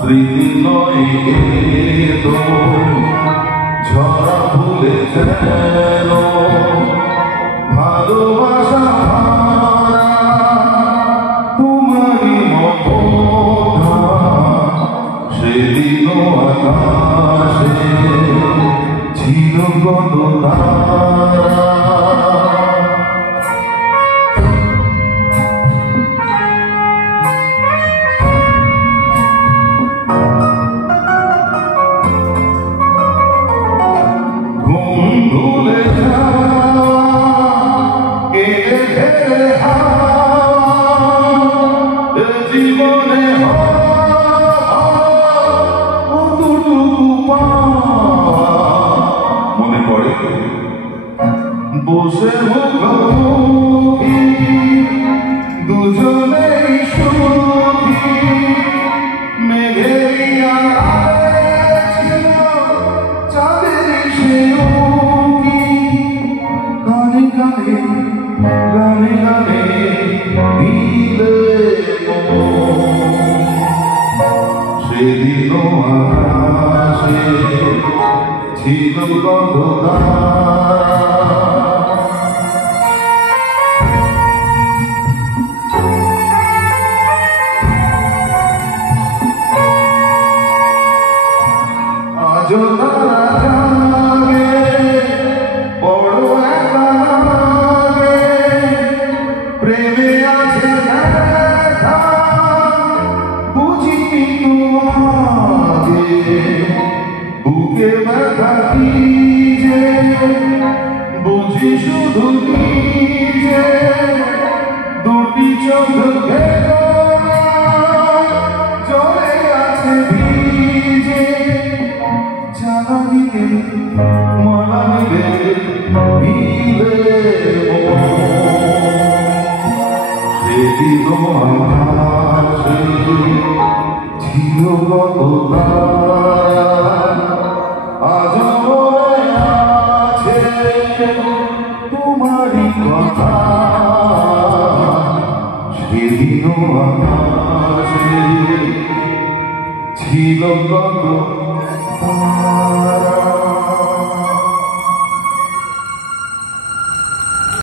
স্মৃতি নয় তো ঝরা ফুলে যেন ভালোবাসা তোমারই মতো সেদিন আকাশে ছিল কত তারা। ভুলে জীবনে মনে পড়ে বসে মুখোমুখি দুজনেই সুখী মেঘের গানে গানে দিলে সেদিন আকাশে ছিল কত তারা। আজও তারা জাগে বড় একা প্রেমে আছে ব্যথা বুঝিনি তোমাকে বুকে ব্যথা কি যে বুঝি শুধু নিজে দুটি চোখ জলে আছে ভিজে জানা দিকে মালা দিলে সেদিন আকাশে ছিল কত তারা আজ মনে আছে তোমারই কথা সেদিন আকাশে ছিল কত তারা।